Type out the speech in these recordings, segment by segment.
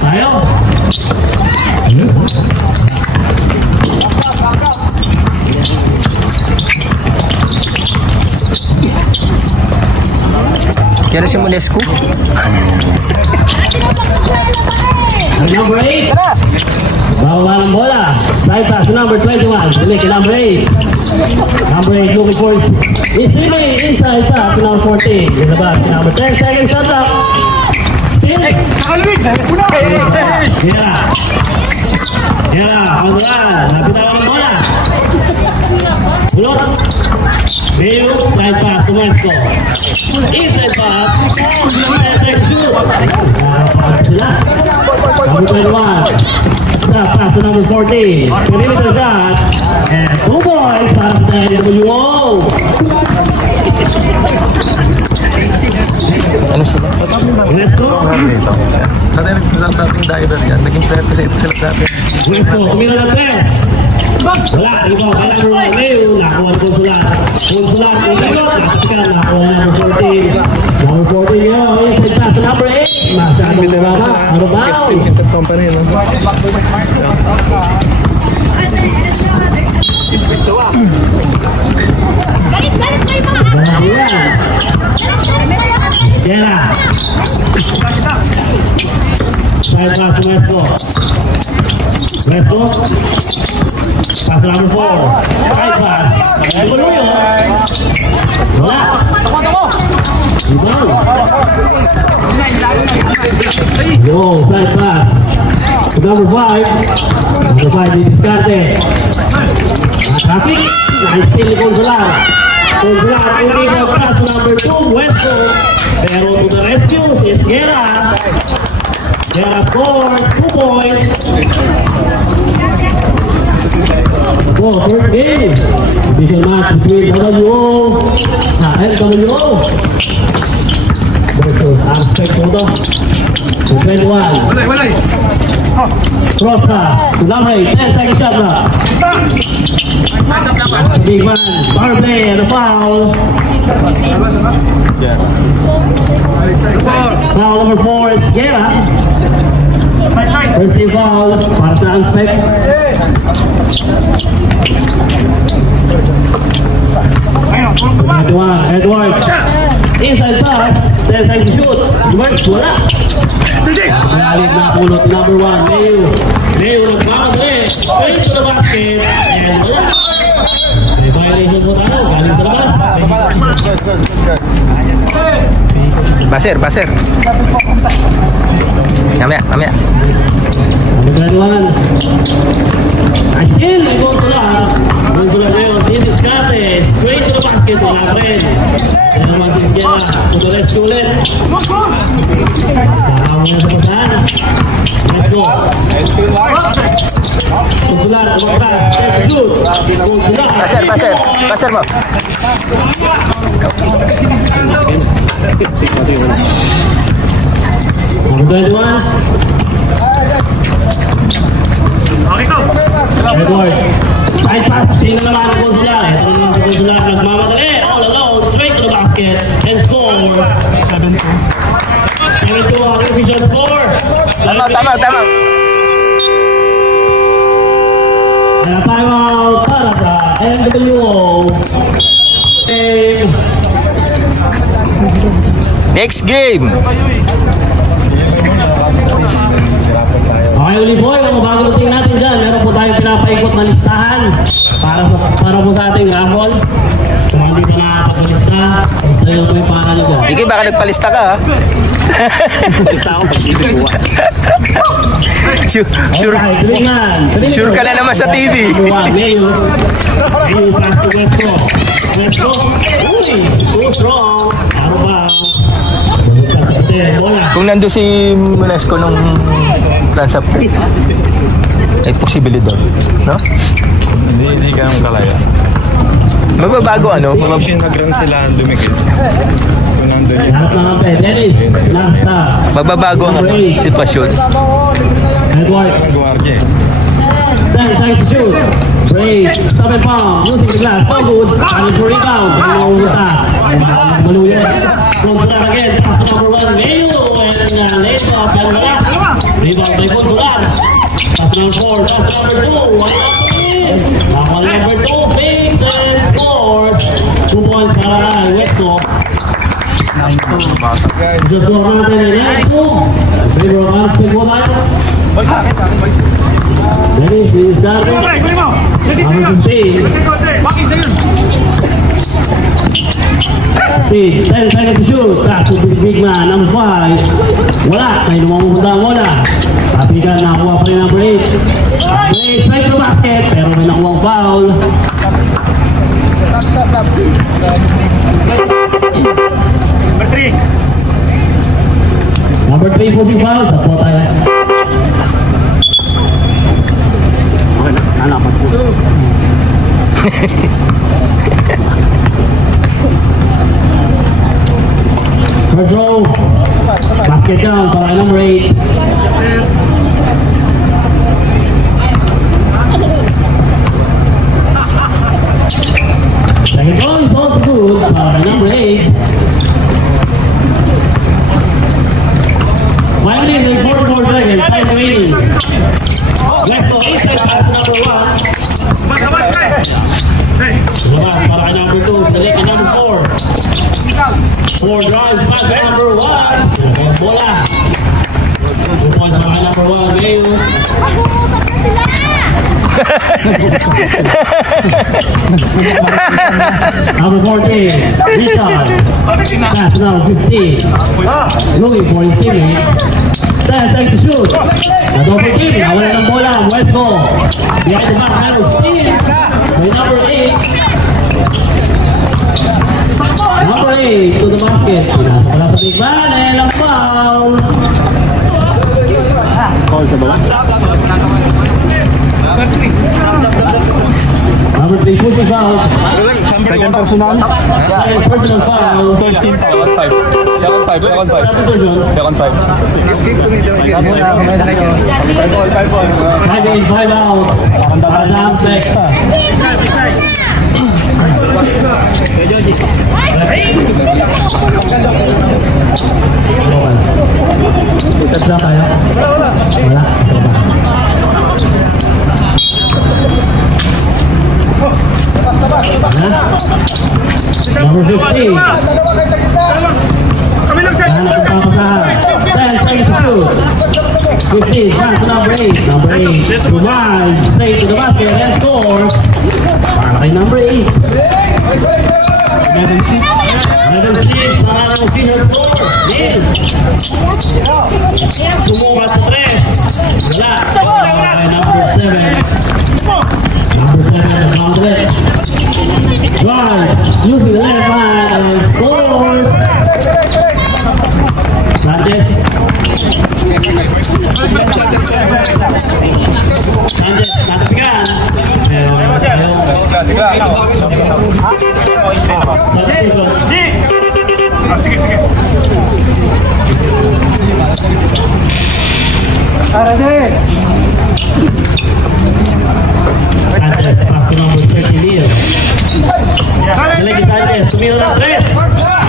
Tayo. Kaya si Monesco. Number 8. Bawa ng bola. Side pass to number 21. Balik kay number 8. Number 8 looking for his teammate. Inside pass to number 14. In the back. Number 10 second shot up. Still. Pagkuhan. Napitawan ng bola. Bulot. Mayo. Side pass to Monesco. Inside pass. Second shoot. Sila. Number 21. Stop pass to number 14. Perimeter shot. And 2 boys para sa NWO. Ano sila? Let's go. Sa ating diver yan. Naging player kasi ito sila dati. Let's go. Kumila ng press. Wala. Ibo. Kaya number 1. Mayo. Nakakuha ng Consulat. Consulat. Nakatikan. Nakakuha ng number 14. Number 14 yun. Inside pass to number 8. Masyadong marama. Ano ba? Company, no? Gusto ba? Galit kayo mga Kera. Side pass to Mesco. Mesco. Pass to number 4. Side pass. Ay, Buluyo. Wala. Ibaw. Yo, side pass. To number 5. Number 5 di diskarte. Traffic. Nice steal ni Consular. Consular, only the pass to number 2. Wesco. Pero to the rescue is Guerra. Guerra scores 2 points. So, first game. Division match between WO and NWO. Versus Aspect Moto. 21. Cross pass to number 8. 10 second shot na. Big man. Power play and a foul. Foul number 4 is Guerra. First team foul para sa Aspect. Edward. Inside pass. 10 seconds to shoot. Edwards, wala. Malalim na pulot number 1. Mayo nagmamadali. Straight to the basket. And wala. May violation po tayo. Galing sa labas. Baser. Mamaya. Number 21. Still, may Consular. Consular ngayon. Diniscarte. Straight to the basket. Wala rin. Yan naman si Guerra. Tutulis ko ulit. Tawag na sa pasahan. Let's go. Consular, tumagpas. Step shoot. Consular. Baser mo. Number 21. Edward. Side pass. Tingnan naman ang Consular. Ito naman si Consular. Nagmamadali. All alone. Straight to the basket. And scores. 7-2 ang official score. Tama. And a timeout para sa NWO. Next game. Okay, uli po, yung bago natin natin dyan, meron po tayong pinapaikot na listahan para po sa ating raffle. Kung hindi pa nakakapalista, lista nyo po yung pangalan ko. Iki, baka nagpalista ka, ha? Lista ako pag hindi ko. Sure ka na naman sa TV. Mayo pass to Wesco. Uy, so strong. Ano ba? Kung nandun si Monesco nung nasa ay posibilidad, no? Hindi ka nang kalaya. Mababago ano? Nag-run sila dumikit. Kung nandun yun. Dennis, mababago ang sitwasyon. Edward. Guardia. Then, thanks to shoot. Break. Stop and palm. Losing the glass. So good. And it's for rebound. Maluyan. From again. Pass to number 1. Mayo. And later. Rebound by Consular. Pass number 4. Pass number 2. Nakawal number 2. Fakes and scores. 2 points para Wesco. Just go natin ay 9-2. Favor of Ansel Woman. Dennis is starting. Number 15. 10 seconds to shoot. Pass to the big man. Number 5. Wala. May lumamunta muna. Kapigan nakuha pa rin number 8. Number 8 side to basket. Pero may nakuha foul. Number 3 pushing foul. Sapo tayo. Anak po. First row, basket down para number 8. Second row is also good para number 8. 5 minutes and 44 seconds, time remaining. Let's go inside pass number 1. Lumabas para number 2, pinalik ka number 4. 4 drives, pass number 1. Bola. 2 points para number 1, Mayo. Number 14, Richard. Pass number 15. Looking for his teammate. 10 seconds to shoot. Double team. Nawala ng bola. Wesco. Behind the back. That was steal. By number 8. Number 8 to the basket. Pinasa pala sa big man. And a foul. Foul sa bala. Number 3 pushing foul. Second personal. Second personal foul. 13 foul. 5. Second 5. Second 5. 5 in, 5 outs. Para sa Amsec. Touch na tayo? Wala. Number 15. Hanap ang papasahan. 10 seconds to shoot. 15, pass to number 8. Number 8, rewind, straight to the basket and scores. Para kay number 8. 11-6. 11-6, para ng final score. Din. Sumukat sa 3. Wala. Para kay number 7. Number 7, counted. Drives, using the left hand and scores. Sanchez. Sanchez, natapigan. Sige. Sanchez, pass to number 30, Leo. Lagi Sanchez, tumira ng 3.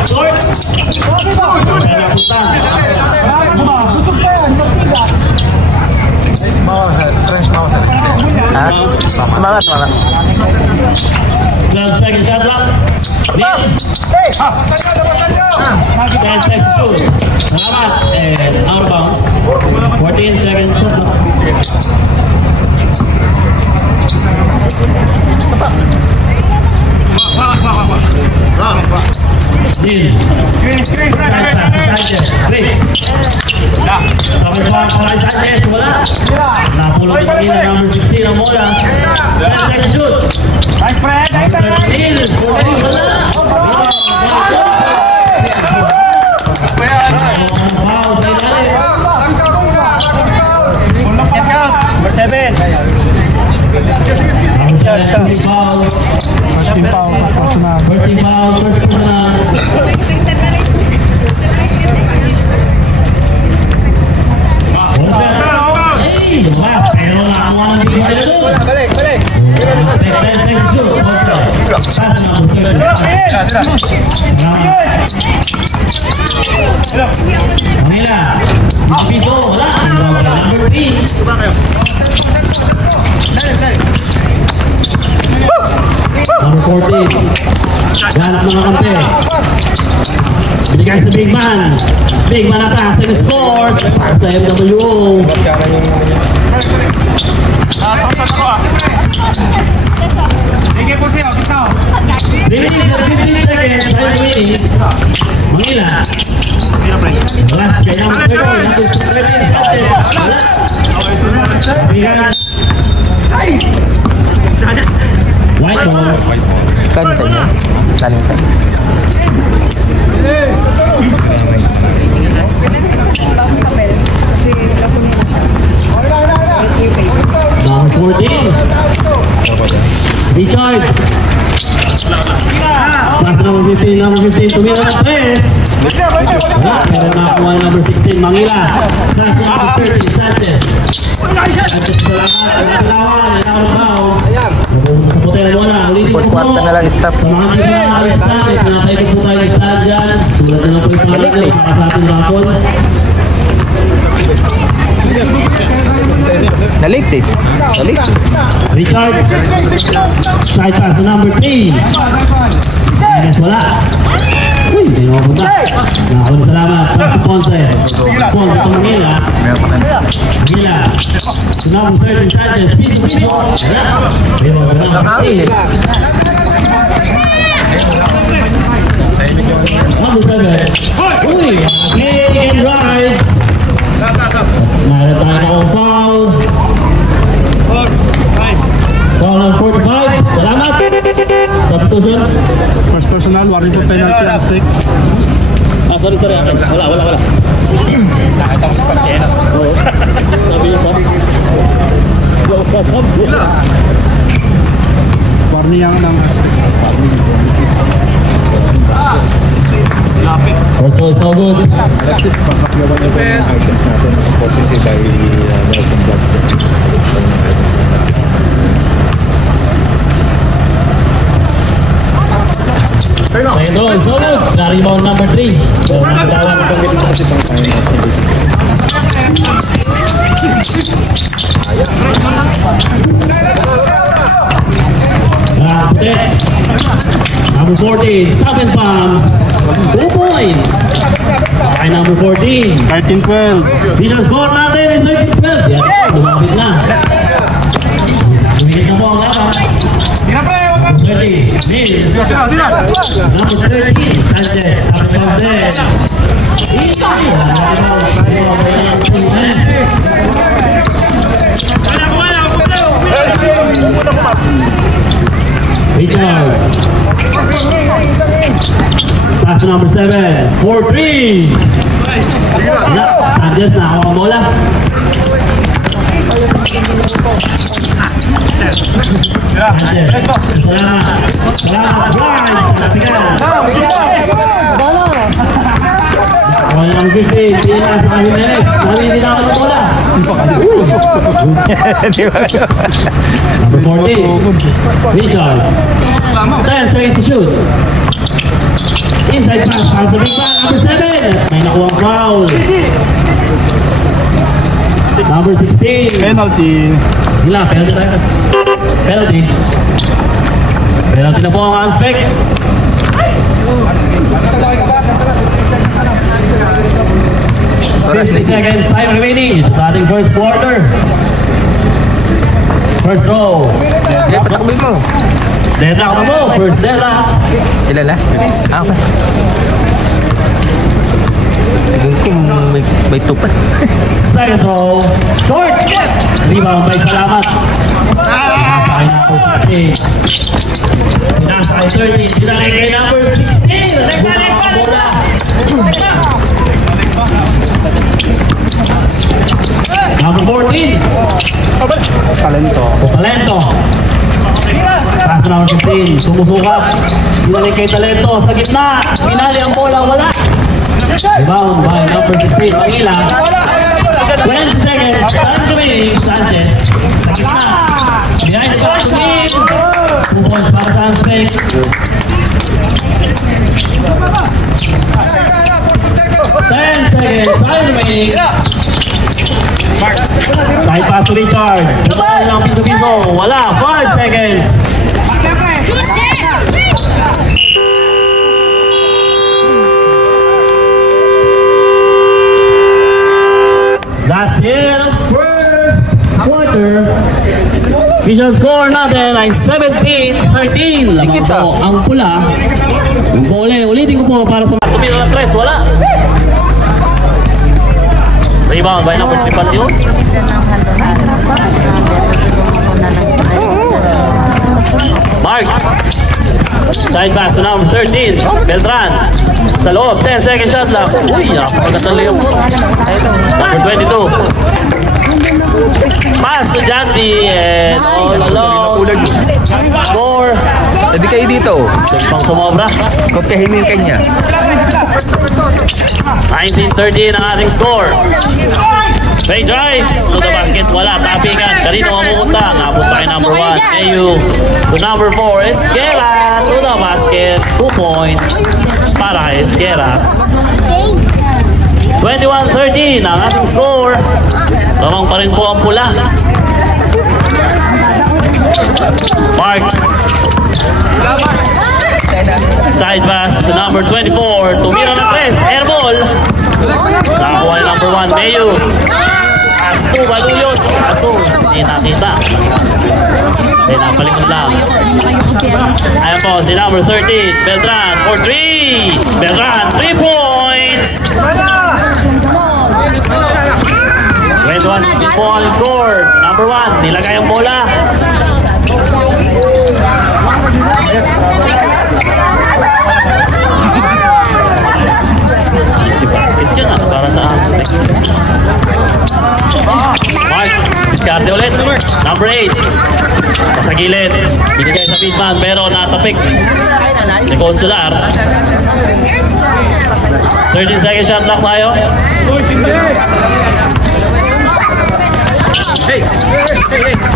Short. Semangat. 12 seconds shot clock. 10 seconds shoot. Salamat. And out of bounds. 14 seconds shot clock. Deal. Sanchez. Please. Number 1 para Sanchez. Wala. Napulot yung kanina. Number 16 ang bola. 10 seconds shoot. Nice spread. Deal. Wala. Wow. Sa ilalim. Number 7. First foul. First personal. Hey, pero nakakuha ng big man doon. Balik. 10 seconds shoot. Pass na. Manila. Piso, wala. number 3. Number 14. Ganap ng kampe. Binigay sa Big Man. Big Man attack. Second scores. Para sa MWO. Release the 15 seconds. Time winning. Manila. Wala. Kaya number 13. Wala. White ball. Kanta niya. Saling kanta. Number 14. Richard. Pass number 15. Tumira ng press. Wala. Pero nakakuha number 16. Mangila. Pass number 13. Sanchez. Sanchez salamat. Naglawan. Naglawan ng bounce. Sa putel mo na. Ulitin ko po. Kwarta na lang stop. Sa mga naglawan stand. Pinapayag po tayo ng stand dyan. Sulat na lang po yung pangalan nyo. Para sa ating rapol. Nalik eh. Nalik. Richard. Side pass to number 3. Yes, wala. Uy, hindi na mapunta. Nakakawin salamat. Pass to Ponce. Ponce to Manila. Manila. To number 13, Sanchez. Piso. Wala. Pero wala. Number 7. Uy, again rides. Meron tayo akong foul. Foul on 45. Salamat. Substitution. First personal, warning for penalty aspect. Sorry. Wala. Nakita ko sa pansena. Oo. Sabi niya sabi. Warning yang ng aspect. First one is so good. Second row is so good. Na-rebound number 3. So, nakatawan ng pagkita kasi pang tayo. Number 14, Stop and Pumps. 2 points. Okay, number 14. 13-12. Final score natin is 13-12. Yan, lumapit na. Lumapit na po ang laban. Number 30, Neil. Number 13, Sanchez. Stop and Pumps there. Richard. Pass to number 7. 4-3. Sanchez na ako ang bola. Salamat. Wala lang 15. Hindi na sa Jimenez. Hindi na ako ng bola. Number 14. Richard. 10 seconds to shoot. Inside pass para sa Big Man. Number 7. May nakuha foul. Number 16. Penalty. Hila, penalty tayo. Penalty na po ang aspect. 50 seconds time remaining. Ito sa ating first quarter. First row. Deadlock na mo. First deadlock. Sila na? Okay. May tupat. Second row. Short. Rebound by Salamat. Pinasakay number 16. Pinasakay 13. Pinasakay kay number 16. Bola. Number 14. Talento. Pass number 15. Sumusukat. Pinalik kay Talento sa gitna. Pinali ang bola. Wala. Rebound by number 16. Manila. 20 seconds. Time remaining. Sanchez. Sa gitna. Behind the back to win. 2 points para sa Amspec. 10 seconds. Time remaining. Side pass to Richard. Bumalik ng piso-piso. Wala. 5 seconds. Last hit of first quarter. Official score natin ay 17-13. Lamang po ang pula. Yung po ulitin ko po para sa tumiro ng tres. Wala. Rebound by number 3 Pantiyo. Mark. Side pass to number 13. Beltran. Sa loob. 10 second shot lang. Uy, napakagandang layup po. Number 22. Pass to Jandy and all alone. Score. Hindi kayo dito. Pang sumobra. Kopyahin mo yung kanya. 19-13 ang ating score. Fake drives to the basket. Wala. Tapikan. Kanino ang pupunta? Nabot tayo number 1. AU to number 4. Esquera to the basket. 2 points para Esquera. 21-13 ang ating score. Lamang pa rin po ang pula. Mark. Side pass to number 24. Tumira ng press. Airball. Nakakuha yung number 1. Mayu. Pass to Baluyot. Kaso, hindi nakita. Hindi napalingon lang. Ayan po si number 13. Beltran for 3. Beltran 3 points. 21-16 po ang score. Number 1. Nilagay ang bola. Si basket yun para sa aspect. Mark, diskarte ulit. Number 8. Pasagilid. Binigay sa feedman pero natapik. Si Consular. 13 second shot lang tayo.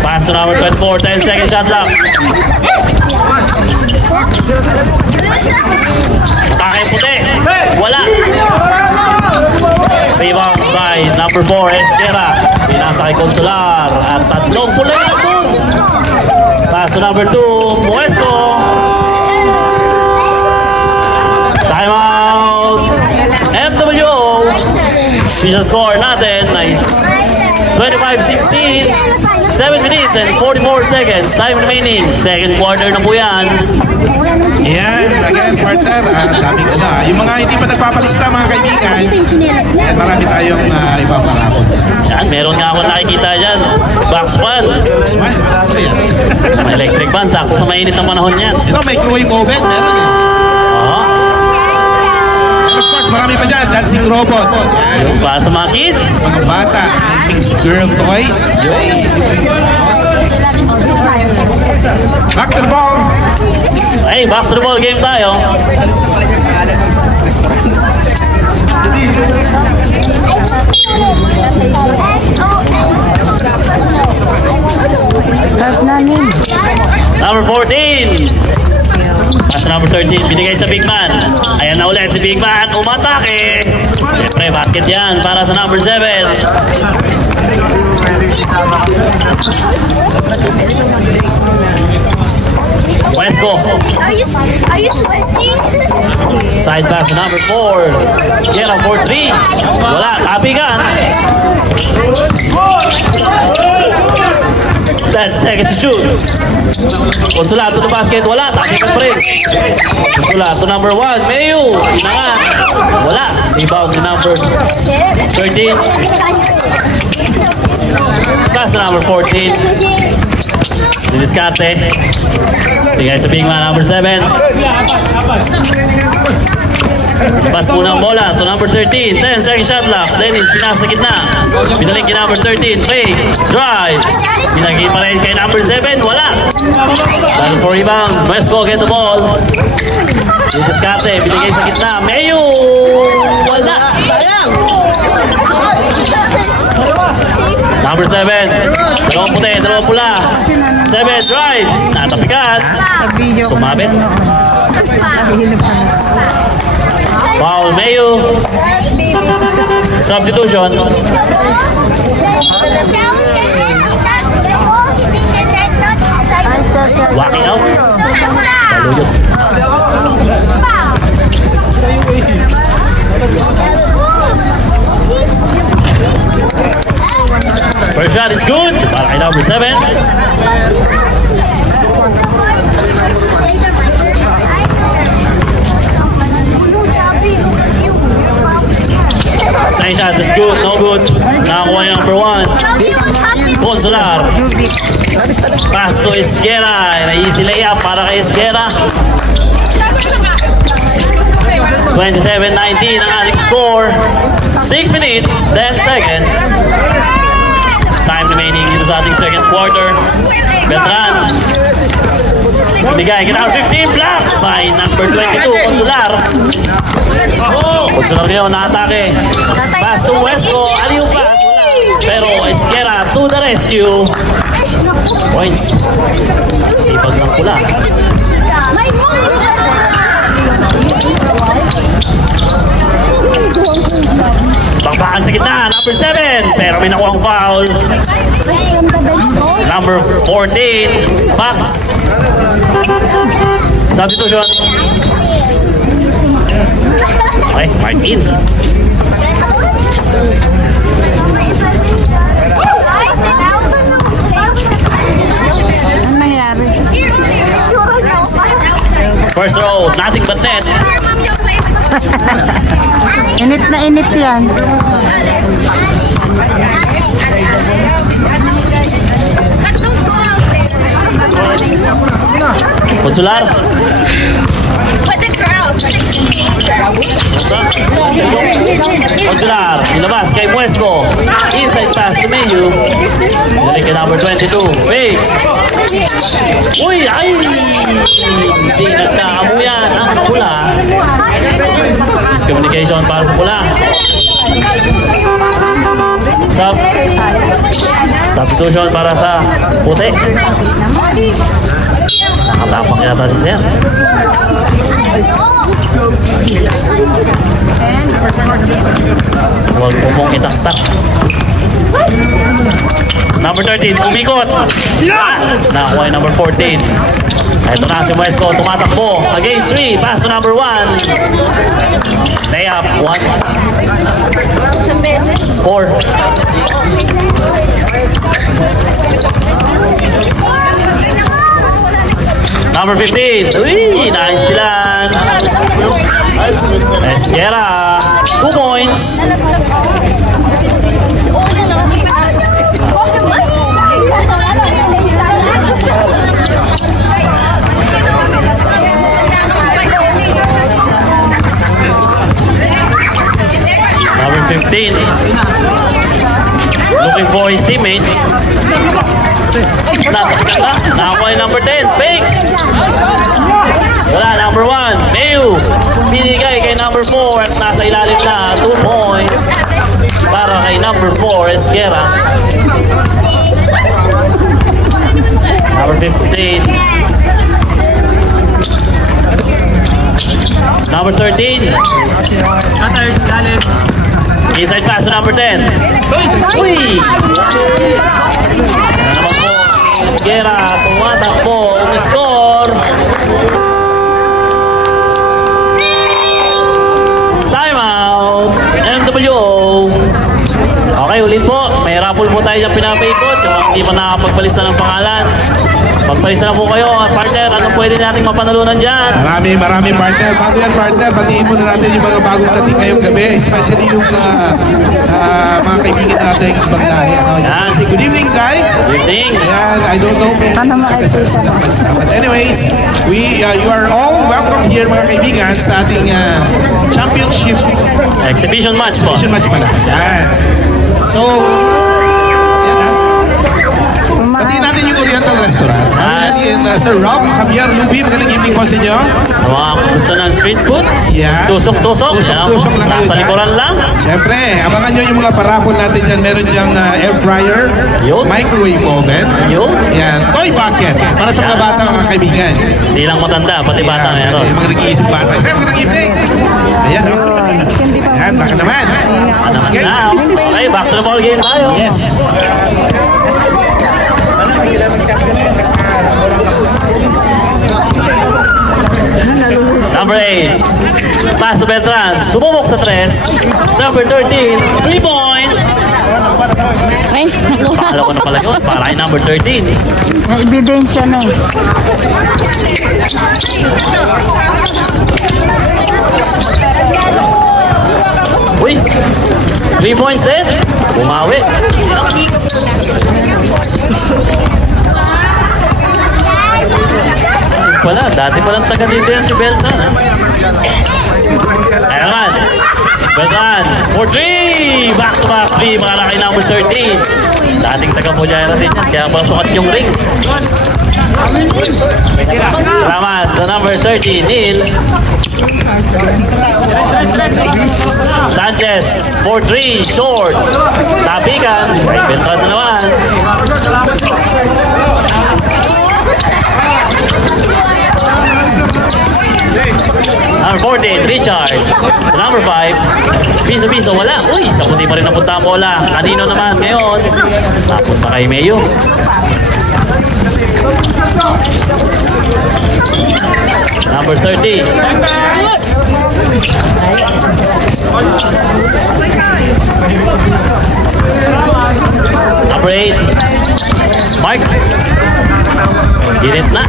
Pass to number 24. 10 second shot lang. Atake puti. Wala. Rebound by number 4, Esquera. Pinasa kay Consular. At tatlong pula yan dun. Pass to number 2, Muesco. Time out. FWO. Official score natin. Nice. 25-16. 7 minutes and 44 seconds. Time remaining. Second quarter na po yan. Yan, again, partner, daming yung mga hindi pa nagpapalista, mga kaibigan, yan, marami tayong ibang panakot. Yan, meron nga ako nakikita dyan. Box fan. May electric fan. Sakto sa mainit ang panahon yan. Ito, microwave oven, meron eh. Oo. Of course, marami pa dyan, dancing robot. Yan, Yung para sa mga kids. mga bata, savings girl toys. Back to the ball. Hey, back to the ball game tayo. Number 14. Pass number 13. Binigay sa big man. Ayan na ulit si big man. Umatake. Siyempre, basket yan para sa number 7. Wesco. Are you sweating? Side pass number 4. Get on for 3. Wala. Tapikan. 10 seconds to shoot. Consular to the basket. Wala. Tapikan pa rin. Consular to number 1. Mayu. Inangan. Wala. Rebound to number 13. Pass number 14. Didiskarte. Bigay sa big man number 7. Pass po ng bola to number 13. 10 second shot lang. Dennis pinasa sa gitna. Pinalik kay number 13. Fake. Drives. Pinagi pa rin kay number 7. Wala. Dahil for rebound. Wesco get the ball. Didiskarte. Binigay sa gitna. Mayu. Wala. Sayang. Number 7. Dalawang puti. Dalawang pula. 7 drives. Natapikan. Sumabit. Foul Mayu. Substitution. Walking out. Taluyot. First shot is good. Para kay number 7. Second shot is good. No good. Nakakuha yung number 1. Consular. Pass to Esguera. Easy layup para kay Esguera. 27-19 ang ating score. 6 minutes, 10 seconds. Time remaining dito sa ating second quarter. Beltran. Bigay kita 15, block by number 22, Consular. Consular ngayon, na-atake. Pass to Wesco, aliw pa. Pero Esguera to the rescue. Points. Sipag ng pula. Bakbakan sa gitna, number 7. Pero may nakuha ang foul. Number 14, Max. Substitution. Okay, Martin. First row, nothing but net. Init na init yan. Consular. Consular, ilabas kay Muesco. Inside pass to Menu. Dali kay number 22. Wait. Uy, ay! Hindi nagkakamuyan ang pula. Miscommunication para sa pula. Substitution para sa puti. Nakatapang yata si Sen. Huwag po mong itaktak. Number 13, kumikot. Nakakuha yung number 14. Ito na si Muesco, tumatakbo. Against 3, pass to number 1. Layup, 1. Score. Number 15. Uy, nice dilan. Esguera, 2 points. Number 15. Looking for his teammates. Nakakuha yung number 10, Fakes. Wala, number 1, Mayu. Binigay kay number 4 at nasa ilalim na 2 points para kay number 4, Esguera. Number 15. Number 13. Inside pass to number 10. Uy! Naman po, Esguera, tumatakbo, umiscore. Timeout, MWO. Okay, ulit po. May raffle po tayo dyan pinapaikot. Yung mga hindi pa nakapagpalista ng pangalan. Magpalista na po kayo. Partner, anong pwede nating mapanalunan dyan? Marami partner. Bago yan partner, batiin muna natin yung mga bagong dating ngayong gabi. Especially yung mga kaibigan natin ibang lahi. Just say good evening guys. Good evening. Ayan, I don't know kung but anyways, you are all welcome here mga kaibigan sa ating championship Exhibition match po. exhibition match pala. Ayan. So, batiin natin yung Oriental Restaurant. Sir Rob Javier Lubi. Magandang evening po sa inyo. Sa mga gusto ng street food, Yeah. tusok-tusok. Tusok-tusok lang Nasa yun, likuran lang. Siyempre, abangan nyo yung mga paraffol natin dyan. Meron dyang air fryer, Yun. microwave oven. Yun. Yan, toy bucket. Para sa mga bata, mga kaibigan. Hindi lang matanda, pati bata meron. Yung mga nag-iisip bata. Sir, magandang evening. Ayan, oh. Ayan, baka naman. Okay. Now, okay, back to the ball game tayo. Yes. Number 8, pass to Beltran. Sumubok sa 3. Number 13, 3 points. Ay, naku. Alam ko na pala yun, para kay number 13. May ebidensya na eh. Uy, 3 points din. Bumawi. Wala, dati palang taga dito yan si Beltran. Ha? Ayan naman. Beltran, for 3! Back to back 3 para kay number 13. Dating taga Mujayra din yan, kaya pala sukat yung ring. Salamat sa number 13, Neil. Sanchez, 4-3, short. Tapikan, kay Beltran na naman. Number 14, Richard. Number 5, piso-piso, wala. Uy, kaputi pa rin napunta ang bola. Kanino naman ngayon? Napunta kay Mayo. Number 30. Number 8, Mark. Ginit na.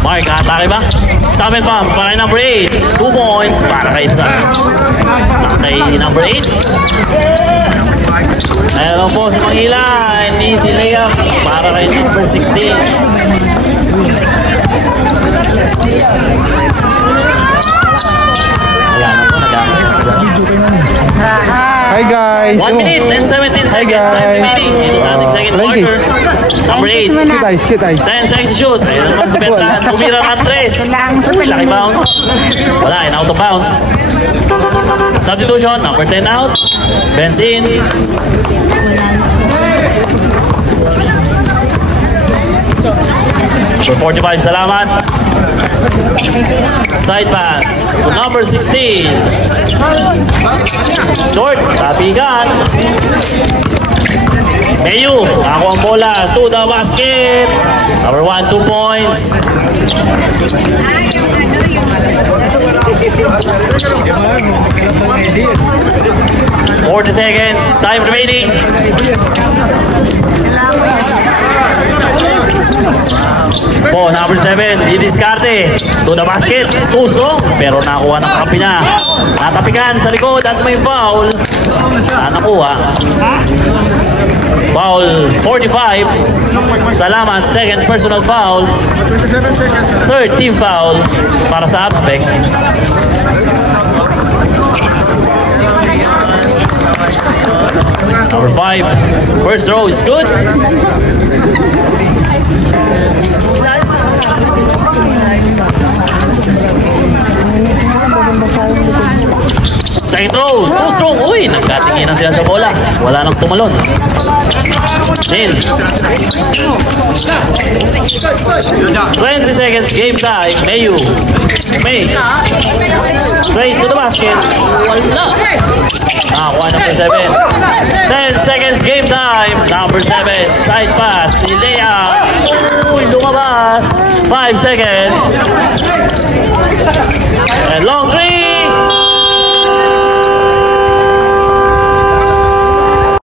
Mark, atake ba? Stop and pump para kay number 8. 2 points para kay number 8. Ayan po si Mangila. An easy layup para kay number 16. Ayan po, nagamit. Hi guys. 1 minute and 17 seconds. Hi, guys. Remaining in the starting second quarter. Number 8. Cute eyes, cute eyes. 10 seconds to shoot. Ayun naman si Beltran. Tumira ng 3. Uy, laki bounce. Wala, in out of bounds. Substitution, number 10 out. Benz in. For 45, salamat. Side pass to number 16. Short, tapikan. Mayu, ako ang bola to the basket. Number 1, 2 points. $40 seconds, time remaining. Po, number 7, didiskarte. To the basket, tusong. Pero nakuha ng kampi niya. Natapikan sa likod at may foul. Nakuha. Foul 45. Salamat, second personal foul. Third team foul para sa Abspec. Number 5, first row is good. Second row, too strong. Uy, nagkatinginan sila sa bola. Wala nang tumalon. Neil. 20 seconds, game time. Mayu. May. Straight to the basket. Wala. Nakakuha number 7. 10 seconds, game time. Number 7, side pass. Nilea. Uy, lumabas. 5 seconds. And long three.